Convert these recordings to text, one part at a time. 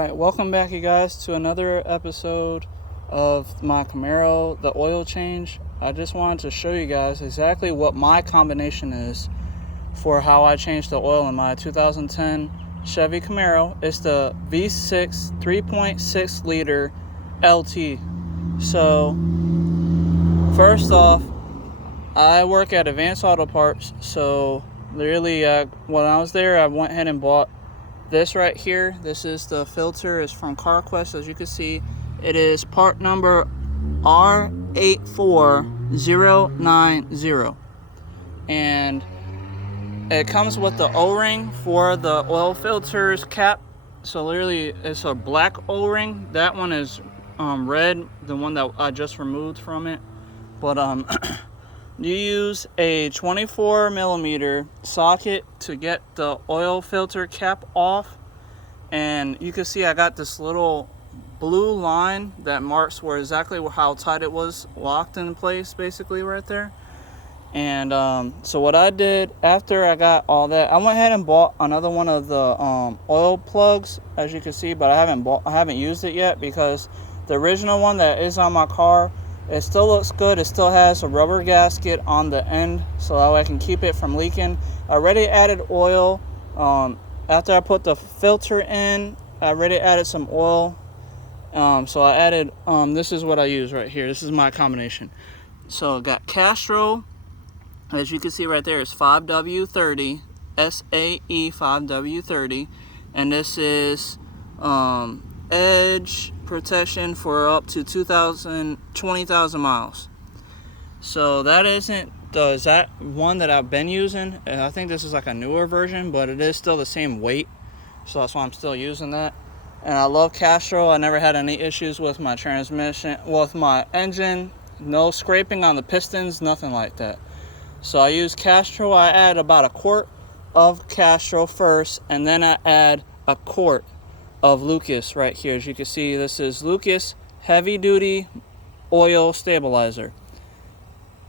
Alright, welcome back you guys to another episode of my Camaro, the oil change. I just wanted to show you guys exactly what my combination is for how I changed the oil in my 2010 Chevy Camaro. It's the V6 3.6 liter LT. So, first off, I work at Advanced Auto Parts, so literally when I was there, I went ahead and bought this right here. This is the filter. It's from CarQuest. As you can see, it is part number R84090, and it comes with the O-ring for the oil filter's cap. So literally it's a black O-ring. That one is red, the one that I just removed from it. But you use a 24 millimeter socket to get the oil filter cap off, and you can see I got this little blue line that marks where exactly how tight it was locked in place, basically right there. And so what I did after I got all that, I went ahead and bought another one of the oil plugs, as you can see, but I haven't used it yet because the original one that is on my car, it still looks good. It still has a rubber gasket on the end, so that way I can keep it from leaking. I already added oil. After I put the filter in, I already added some oil. So I added, this is what I use right here. This is my combination. So I got Castro, as you can see right there, it's 5W30, SAE 5W30. And this is edge protection for up to 20,000 miles. So that isn't the exact one that I've been using. I think this is like a newer version, but it is still the same weight, so that's why I'm still using that. And I love Castro. I never had any issues with my transmission, with my engine. No scraping on the pistons, nothing like that. So I use Castro. I add about a quart of Castro first, and then I add a quart of Lucas right here. As you can see, this is Lucas heavy duty oil stabilizer.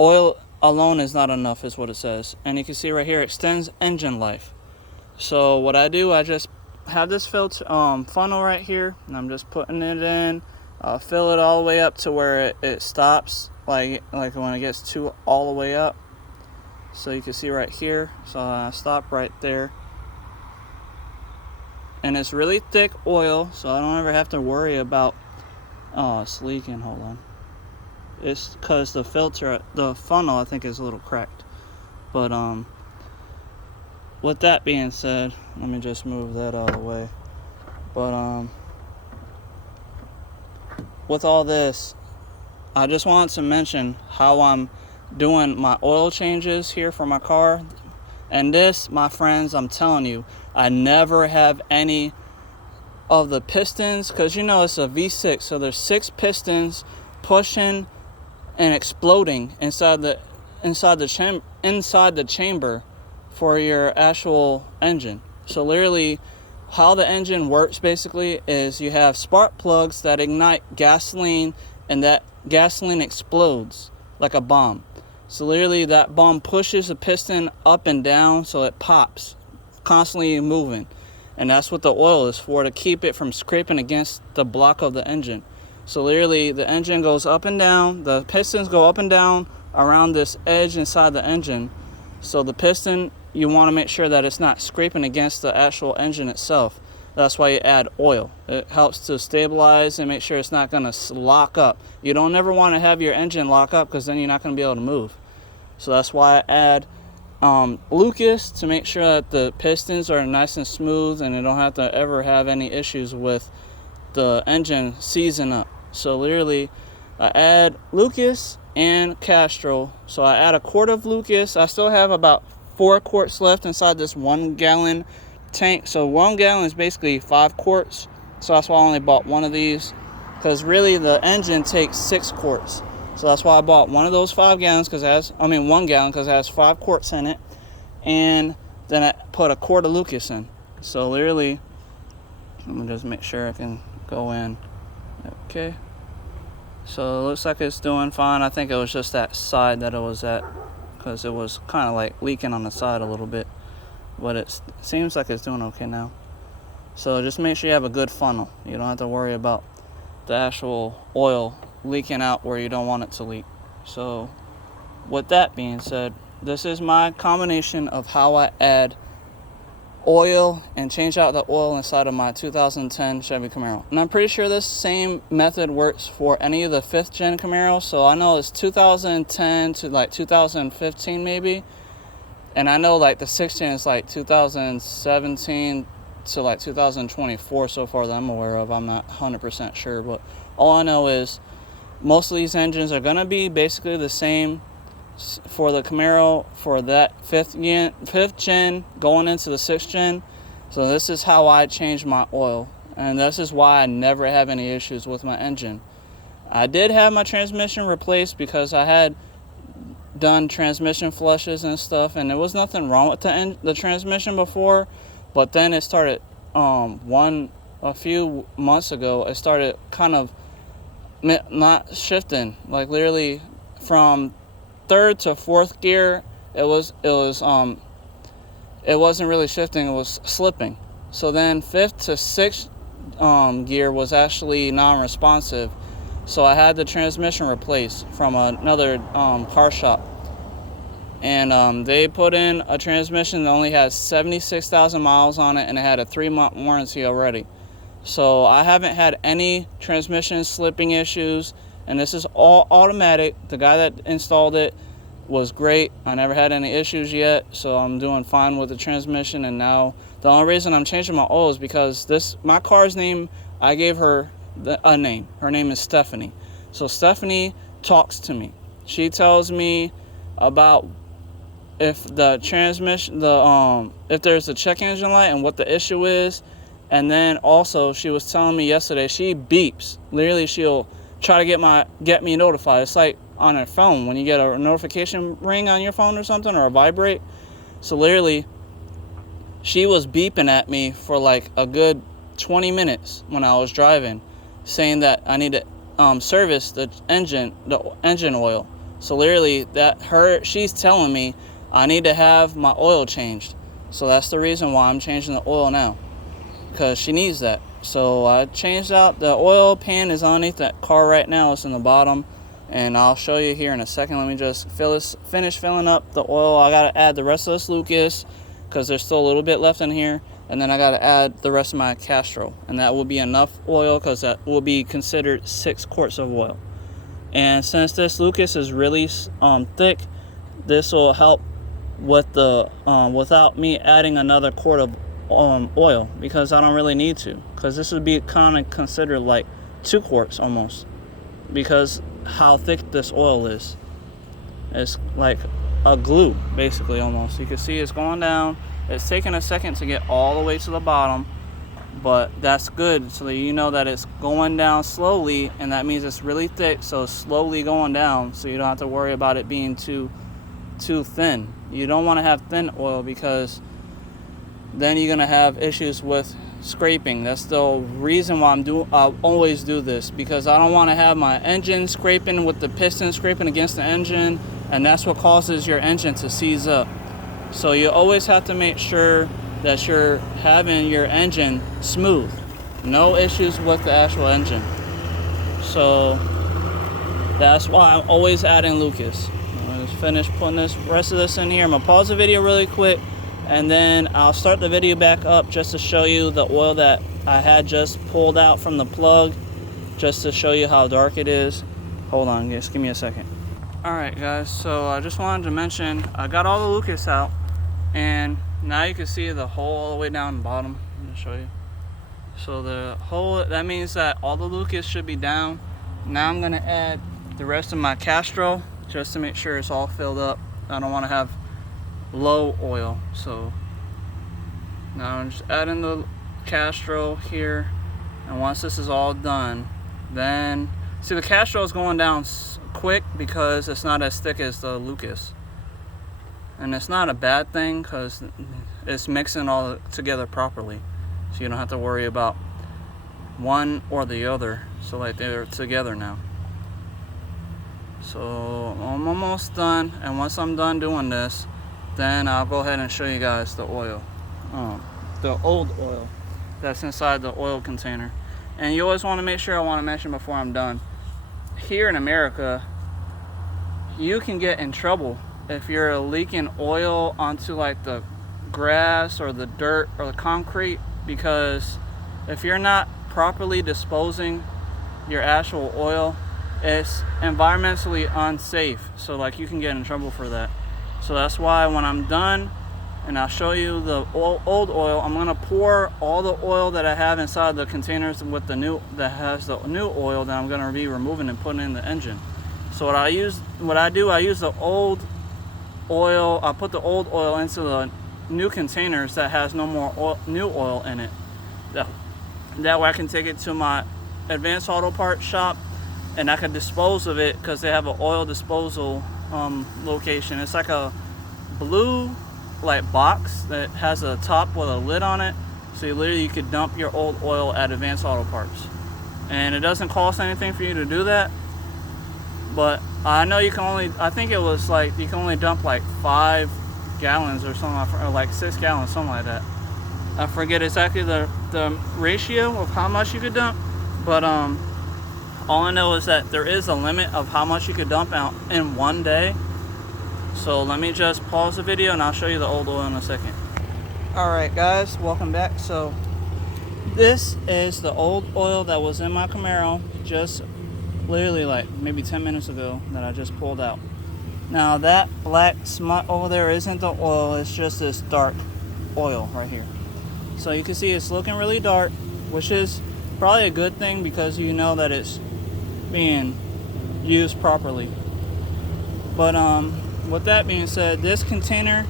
Oil alone is not enough, is what it says. And you can see right here, extends engine life. So what I do, I just have this filter funnel right here, and I'm just putting it in. Fill it all the way up to where it stops, like when it gets to all the way up. So you can see right here. So I stop right there. And it's really thick oil, so I don't ever have to worry about it's leaking. Hold on. It's because the funnel, I think, is a little cracked. But with that being said, let me just move that out of the way. But with all this, I just wanted to mention how I'm doing my oil changes here for my car. And this, my friends, I'm telling you, I never have any of the pistons, because you know it's a V6, so there's 6 pistons pushing and exploding inside the chamber for your actual engine. So literally, how the engine works basically is you have spark plugs that ignite gasoline, and that gasoline explodes like a bomb. So literally that bomb pushes the piston up and down, so it pops, constantly moving. And that's what the oil is for, to keep it from scraping against the block of the engine. So literally the engine goes up and down, the pistons go up and down around this edge inside the engine. So the piston, you want to make sure that it's not scraping against the actual engine itself. That's why you add oil. It helps to stabilize and make sure it's not going to lock up. You don't ever want to have your engine lock up, because then you're not going to be able to move. So that's why I add Lucas, to make sure that the pistons are nice and smooth and you don't have to ever have any issues with the engine seizing up. So literally I add Lucas and Castro. So I add a quart of Lucas. I still have about 4 quarts left inside this 1 gallon tank. So 1 gallon is basically 5 quarts. So that's why I only bought one of these, because really the engine takes 6 quarts. So that's why I bought one of those 5 gallons, because it has, 1 gallon, because it has 5 quarts in it. And then I put a quart of Lucas in. So literally, let me just make sure I can go in. Okay. So it looks like it's doing fine. I think it was just that side that it was at, because it was kind of like leaking on the side a little bit. But it seems like it's doing okay now. So just make sure you have a good funnel. You don't have to worry about the actual oil leaking out where you don't want it to leak. So with that being said, this is my combination of how I add oil and change out the oil inside of my 2010 Chevy Camaro. And I'm pretty sure this same method works for any of the 5th gen Camaros. So I know it's 2010 to like 2015 maybe. And I know like the 6th gen is like 2017 to like 2024 so far that I'm aware of. I'm not 100% sure, but all I know is most of these engines are going to be basically the same for the Camaro for that 5th gen going into the 6th gen. So this is how I change my oil, and this is why I never have any issues with my engine. I did have my transmission replaced because I had done transmission flushes and stuff, and there was nothing wrong with the transmission before, but then it started a few months ago it started kind of not shifting, like literally from 3rd to 4th gear it wasn't really shifting, it was slipping. So then 5th to 6th gear was actually non-responsive, so I had the transmission replaced from another car shop, and they put in a transmission that only has 76,000 miles on it, and it had a 3-month warranty already. So I haven't had any transmission slipping issues, and this is all automatic. The guy that installed it was great. I never had any issues yet, so I'm doing fine with the transmission. And now the only reason I'm changing my oil is because my car's name, I gave her a name. Her name is Stephanie. So Stephanie talks to me. She tells me about if the transmission, if there's a check engine light and what the issue is. And then also she was telling me yesterday, she beeps. Literally, she'll try to get me notified. It's like on her phone when you get a notification ring on your phone or something, or a vibrate. So literally, she was beeping at me for like a good 20 minutes when I was driving, saying that I need to service the engine oil. So literally, she's telling me I need to have my oil changed. So that's the reason why I'm changing the oil now, because she needs that. So I changed out the oil pan is underneath that car right now. It's in the bottom, and I'll show you here in a second. Let me just finish filling up the oil. I gotta add the rest of this Lucas because there's still a little bit left in here, and then I gotta add the rest of my Castro, and that will be enough oil because that will be considered 6 quarts of oil. And since this Lucas is really thick, this will help with the without me adding another quart of oil, because I don't really need to, because this would be kind of considered like 2 quarts almost, because how thick this oil is. It's like a glue basically, almost. You can see it's going down. It's taking a second to get all the way to the bottom, but that's good, so that you know that it's going down slowly, and that means it's really thick, so it's slowly going down, so you don't have to worry about it being too thin. You don't want to have thin oil, because then you're gonna have issues with scraping. That's the reason why I always do this, because I don't want to have my engine scraping with the piston scraping against the engine, and that's what causes your engine to seize up. So you always have to make sure that you're having your engine smooth, no issues with the actual engine. So that's why I'm always adding Lucas. I'm just finish putting this rest of this in here. I'm gonna pause the video really quick, and then I'll start the video back up just to show you the oil that I had just pulled out from the plug, just to show you how dark it is. Hold on, just give me a second. Alright guys, so I just wanted to mention I got all the Lucas out, and now you can see the hole all the way down the bottom. I'm going to show you. So the hole, that means that all the Lucas should be down. Now I'm going to add the rest of my Castro just to make sure it's all filled up. I don't want to have low oil. So now I'm just adding the Castro here, and once this is all done, then see the Castro is going down quick because it's not as thick as the Lucas, and it's not a bad thing because it's mixing all together properly, so you don't have to worry about one or the other. So like they're together now. So I'm almost done, and once I'm done doing this, then I'll go ahead and show you guys the oil, the old oil. that's inside the oil container. And you always want to make sure, I want to mention before I'm done, here in America, you can get in trouble if you're leaking oil onto like the grass or the dirt or the concrete, because if you're not properly disposing your actual oil, it's environmentally unsafe. So like you can get in trouble for that. So that's why when I'm done and I'll show you the old oil, I'm gonna pour all the oil that I have inside the containers with the new, that has the new oil that I'm gonna be removing and putting in the engine. So I use the old oil, I put the old oil into the new containers that has no more oil, new oil in it. That way I can take it to my advanced auto parts shop and I can dispose of it, because they have an oil disposal location. It's like a blue like box that has a top with a lid on it, so you could dump your old oil at advanced auto parts, and it doesn't cost anything for you to do that. But I know you can only, I think it was like you can only dump like 5 gallons or something, or like 6 gallons, something like that. I forget exactly the ratio of how much you could dump, but all I know is that there is a limit of how much you could dump out in one day. So let me just pause the video and I'll show you the old oil in a second. Alright guys, welcome back. So this is the old oil that was in my Camaro just literally like maybe 10 minutes ago that I just pulled out. Now that black smut over there isn't the oil, it's just this dark oil right here. So you can see it's looking really dark, which is probably a good thing because you know that it's being used properly. But with that being said, this container,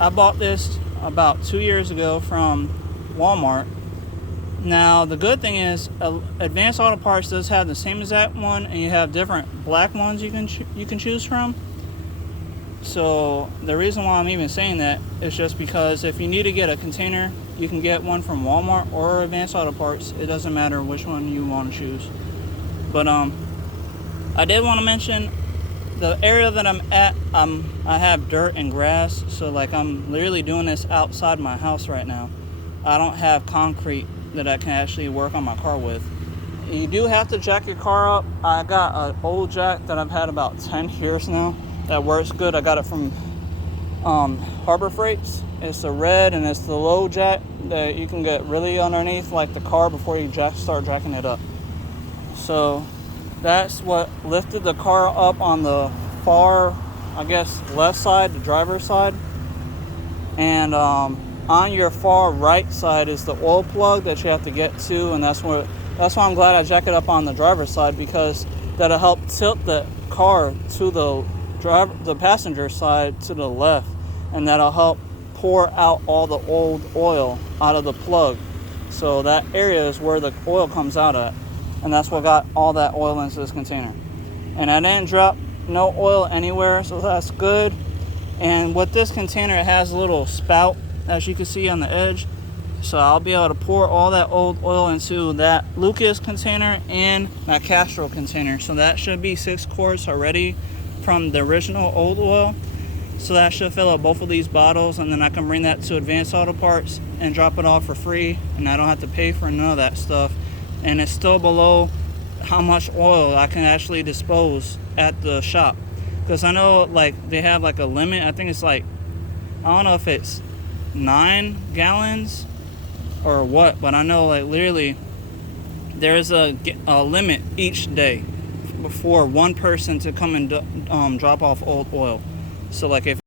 I bought this about 2 years ago from Walmart. Now the good thing is Advanced Auto Parts does have the same exact one, and you have different black ones you can choose from. So the reason why I'm even saying that is just because if you need to get a container, you can get one from Walmart or Advanced Auto Parts. It doesn't matter which one you want to choose. But I did want to mention the area that I'm at. I have dirt and grass, so like I'm literally doing this outside my house right now. I don't have concrete that I can actually work on my car with. You do have to jack your car up. I got an old jack that I've had about 10 years now that works good. I got it from Harbor Freights. It's the red and it's the low jack that you can get really underneath like the car before you start jacking it up. So that's what lifted the car up on the far, I guess, left side, the driver's side. And on your far right side is the oil plug that you have to get to, and that's why I'm glad I jack it up on the driver's side, because that'll help tilt the car to the passenger side to the left, and that'll help pour out all the old oil out of the plug. So that area is where the oil comes out at, and that's what got all that oil into this container. And I didn't drop no oil anywhere, so that's good. And with this container, it has a little spout, as you can see on the edge, so I'll be able to pour all that old oil into that Lucas container and that Castro container. So that should be 6 quarts already from the original old oil. So that should fill up both of these bottles, and then I can bring that to Advanced Auto Parts and drop it off for free, and I don't have to pay for none of that stuff. And it's still below how much oil I can actually dispose at the shop, because I know like they have like a limit. I think it's like, I don't know if it's 9 gallons or what, but I know like literally there's a limit each day for one person to come and drop off old oil. So like if